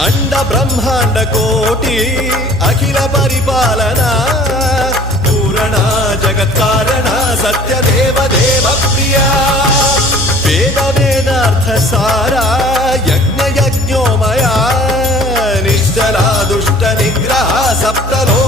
अंड ब्रह्मांड कोटि अखिल परिपालना पूरणा जगत्कारणा सत्यदेव देव प्रिया वेद वेदार्थ सारा यज्ञ यज्ञोमया निश्चला दुष्ट निग्रह सप्तलो